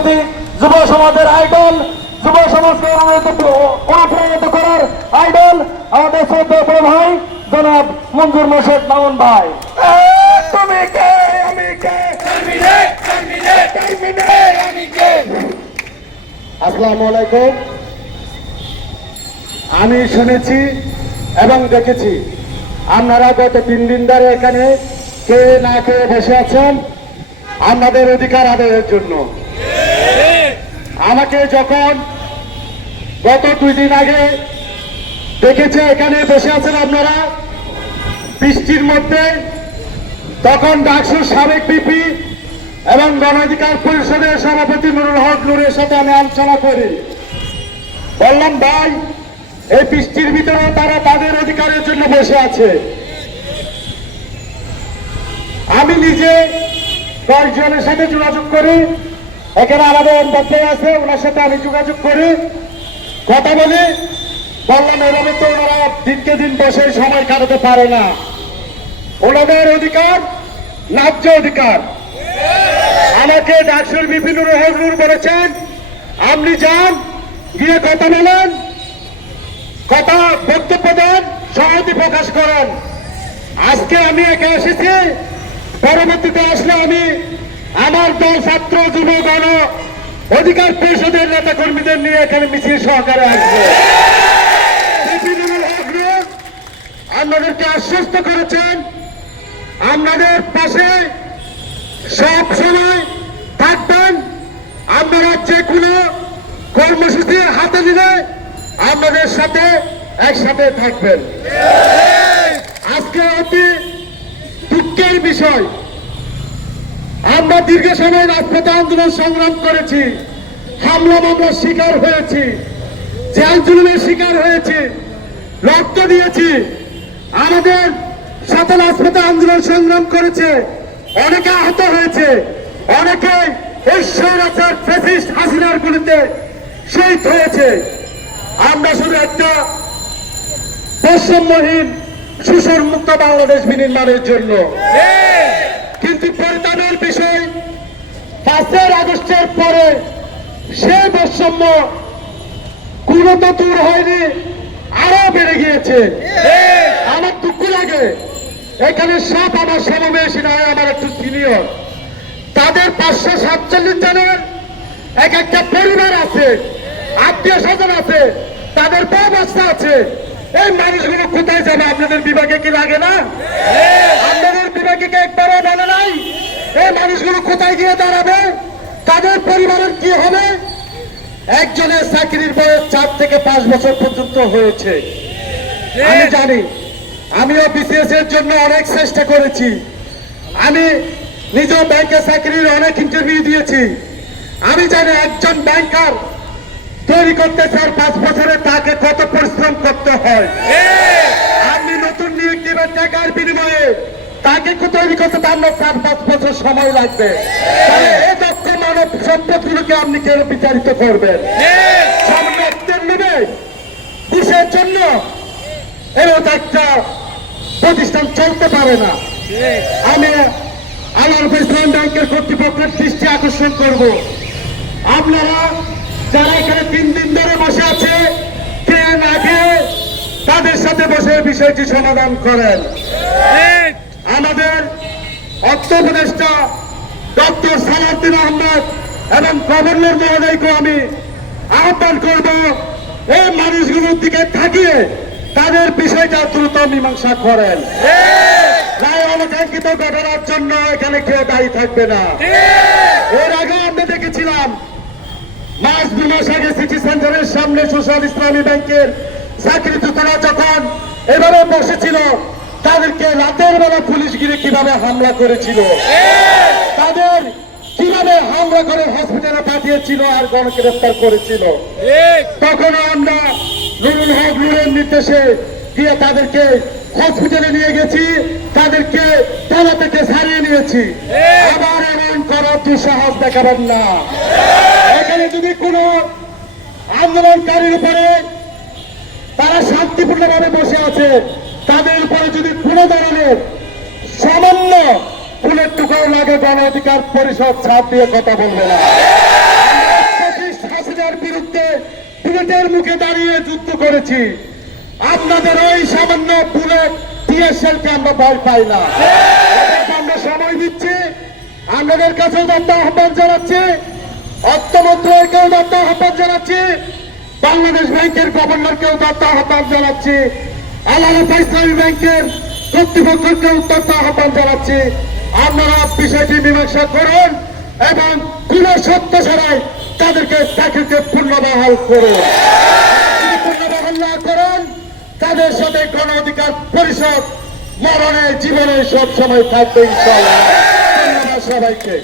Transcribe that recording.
প্রতীক যুব সমাজের আইডল যুব সমাজকে অনুপ্রাণিত করার আইডল আমাদের শ্রদ্ধা বড় ভাই, জনাব মঞ্জুর মোর্শেদ মামুন ভাই। তুমি আলাইকুম। আমি শুনেছি এবং দেখেছি। আপনারা গত তিন দিন ধরে এখানে কে না কে বসে আছেন? আপনাদের অধিকার আদায়ের জন্য। আমাকে যখন গত দুই দিন আগে দেখেছে, এখানে বসে আছেন আপনারা, বৃষ্টির মধ্যে, তখন ডাকসুর সাবেক বিপি এবং গণ অধিকার পরিষদের সভাপতি নুরুল হক নুরের সাথে আমি আলোচনা করি। বললাম, ভাই, এই বৃষ্টির ভিতরে তারা তাদের অধিকারের জন্য বসে আছে। আমি নিজে কয়েকজনের সাথে যোগাযোগ করি এখানে আমাদের মধ্যে আছে, ওনার সাথে আমি যোগাযোগ করি, কথা বলি। বললাম, এভাবে তো ওনারা দিনকে দিন বসে সময় কাটাতে পারে না। ওনাদের অধিকার, ন্যায্য অধিকার। আমাকে ডাকসুর বিভিন্ন রহমনুর বলেছেন, আপনি যান, গিয়ে কথা বলেন, কথা বক্তব্য দেন সহমতি প্রকাশ করেন। আজকে আমি একে এসেছি, পরবর্তীতে আসলে আমি আমার দল ছাত্র, যুব, গণ অধিকার পরিষদের নেতা কর্মীদের নিয়ে এখানে মিছিল সহকারে আসব। আপনাদেরকে আশ্বস্ত করেছেন। আপনাদের পাশে সব সময় থাকবেন। আপনারা যে কোনো কর্মসূচি হাতে নিলে আপনাদের সাথে একসাথে থাকবেন। আজকে অতি দুঃখের বিষয়। আমরা দীর্ঘ সময় রাজপথে আন্দোলন সংগ্রাম করেছি হামলা মামলার শিকার হয়েছি জেল জুলুমের শিকার হয়েছি রক্ত দিয়েছি। আমাদের সাথে রাজপথে আন্দোলন সংগ্রাম করেছে অনেকে আহত হয়েছে অনেকে এই স্বৈরাচার ফেসিস্ট হাসিনার গুলিতে শহীদ হয়েছে। আমরা শুধু একটা বৈষম্যহীন শোষণ মুক্ত বাংলাদেশ বিনির্মাণের জন্য। কিন্তু পাঁচের আগস্টের পরে সেই বৈষম্য কোনো দূর হয়নি আরও বেড়ে গিয়েছে। আমার দুঃখ লাগে। এখানে সব আমার সমাবেশী নয়, আমার একটু সিনিয়র। তাদের পাঁচশো সাতচল্লিশ জনের এক একটা পরিবার আছে, আত্মীয় স্বজন আছে, তাদের বউ বাচ্চা আছে। এই মানুষগুলো কোথায় যাবে? আপনাদের বিভাগে কি লাগে না? আপনাদের বিভাগে কি একবারও বলে নাই? এই মানুষগুলো কোথায় গিয়ে দাঁড়াবে? পরিবারের হবে? একজনের চাকরির বয়স চার থেকে পাঁচ বছর পর্যন্ত হয়েছে। আমি জানি। আমিও বিসিএস এর জন্য অনেক চেষ্টা করেছি। আমি নিজেও ব্যাংকে চাকরির অনেক ইন্টারভিউ দিয়েছি। আমি জানি একজন ব্যাংকার তৈরি করতে চার পাঁচ বছরে তাকে কত পরিশ্রম করতে হয়। আপনি নতুন নিয়োগ দিবেন টাকার বিনিময়ে তাকে তৈরি করতে তার চার পাঁচ বছর সময় লাগবে। তাহলে দক্ষ মানব আপনি কেন বিচারিত করবেন? সামনে অর্থের নেবে। কিসের জন্য? এরকম একটা প্রতিষ্ঠান চলতে পারে না। আমি আমার ইসলাম ব্যাংকের কর্তৃপক্ষের দৃষ্টি আকর্ষণ করব। আপনারা যারা এখানে তিন দিন ধরে বসে আছে কে না খেয়ে তাদের সাথে বসে বিষয়টি সমাধান করেন? আমাদের অর্থ উপদেষ্টা ডক্টর সালাউদ্দিন আহমদ এবং গভর্নর মহোদয়কে আমি আহ্বান করব এই মানুষগুলোর দিকে থাকিয়ে তাদের বিষয়টা দ্রুত মীমাংসা করেন। অনাকাঙ্ক্ষিত ঘটনার জন্য এখানে কেউ দায়ী থাকবে না। এর আগে আমরা দেখেছিলাম মাস দু মাস আগে সিটি সেন্টারের সামনে সোশ্যাল ইসলামী ব্যাংকের চাকরিচ্যুতরা যখন এভাবে বসেছিল তাদেরকে রাতের বেলা পুলিশ গিরে কীভাবে হামলা করেছিল? তাদের কীভাবে হামলা করে হসপিটালে পাঠিয়েছিল আর গণগ্রেফতার করেছিল? তখন আমরা নুরুল হক নুরের নির্দেশে গিয়ে তাদেরকে হসপিটালে নিয়ে গেছি, তাদেরকে থানা থেকে ছাড়িয়ে নিয়েছি। আবার এমন করার দুঃসাহস দেখাবেন না। এখানে যদি কোনো আন্দোলনকারীর উপরে তারা শান্তিপূর্ণভাবে বসে আছে কোনো ধরনের সামান্য ফুলের টুকরো লাগে গণ অধিকার পরিষদ ছাড় দিয়ে কথা বলবে না। বুলেটের মুখে দাঁড়িয়ে যুদ্ধ করেছি। আপনাদের ওই সামান্য বুলেট টিএসএলকে আমরা ভয় পাই না। আমরা সময় দিচ্ছি। আপনাদের কাছেও দত্ত আহ্বান জানাচ্ছি। অর্থমন্ত্রীকেও দত্ত আহ্বান জানাচ্ছি। বাংলাদেশ ব্যাংকের গভর্নরকেও দত্ত আহ্বান জানাচ্ছি। আলাদা ইসলামী ব্যাংকের কর্তৃপক্ষকেও উত্তপ্ত আহ্বান জানাচ্ছি। আপনারা বিষয়টি মীমাংসা করুন এবং কোন সত্য ছাড়াই তাদেরকে চাকরিতে পূর্ণবাহাল করুন। পূর্ণবাহাল না করেন, তাদের সাথে গণ অধিকার পরিষদ, মরণে জীবনে সব সময় থাকবে সবাইকে।